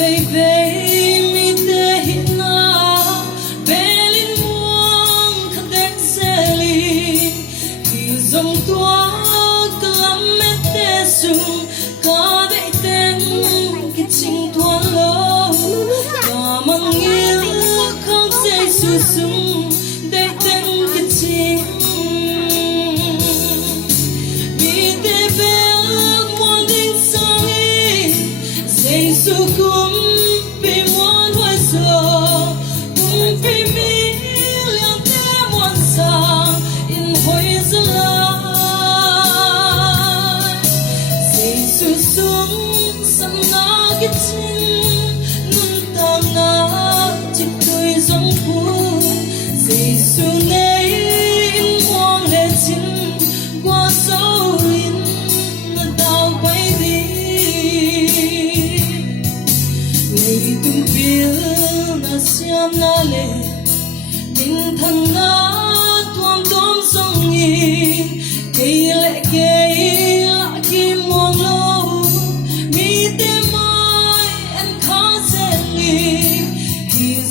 baby mi te hina belin muang khadek seli ki zong tua kalam me te sung ka de ten ki ching tua lo ka mang yêu không dễ su sung de ten ki ching mi te bel muang ding song i dễ su kum pi muang hoài so kum pi mi liang te muang sang in hoài za sung sam na ki chin nun tam na chik tui zong pu Giêsu nei in hoang le chin qua sâu in na dao quay đi ngày tung bill na xiam na le din thân na tuam tom song in cây lệ cây lạ kim muang lo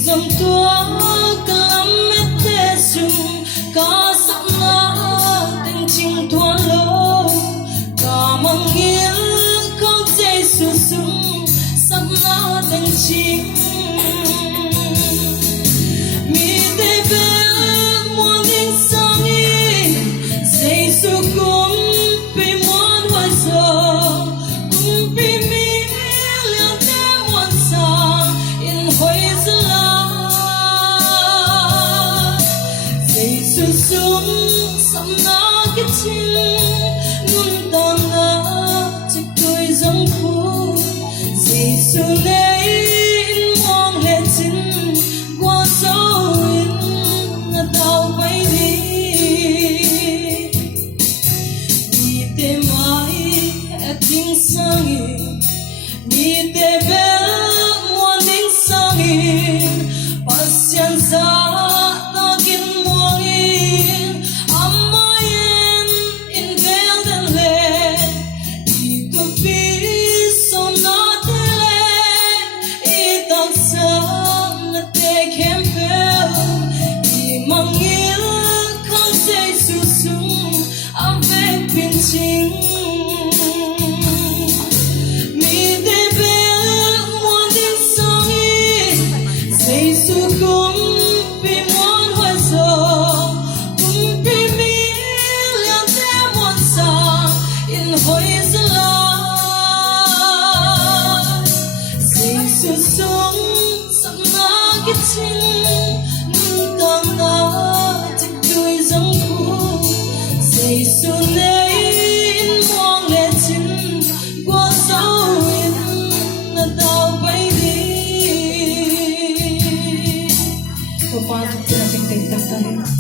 dòng tua cả mét tê sung cả sẵn lá tình chinh thua lô cả mong yêu không dễ su sung sẵn lá tình chinh mi tê bê muang đinh sang y dễ su cũng bị muang hoài giờ cũng bị mi liang tê muang sang in hoài giờ sung sam na ki chin nun tam na chik tui zong khu Giêsu nei in hoang le chin qua sâu in na dao quay đi mi te mai a ting sang in mi te bel muang ding sang in pasyan sa chinh mi te bel muang ding sang i Giêsu cũng bị muang hoài giờ cũng bị mi liang te muang sang in hoài za la Giêsu sung sam na ki chin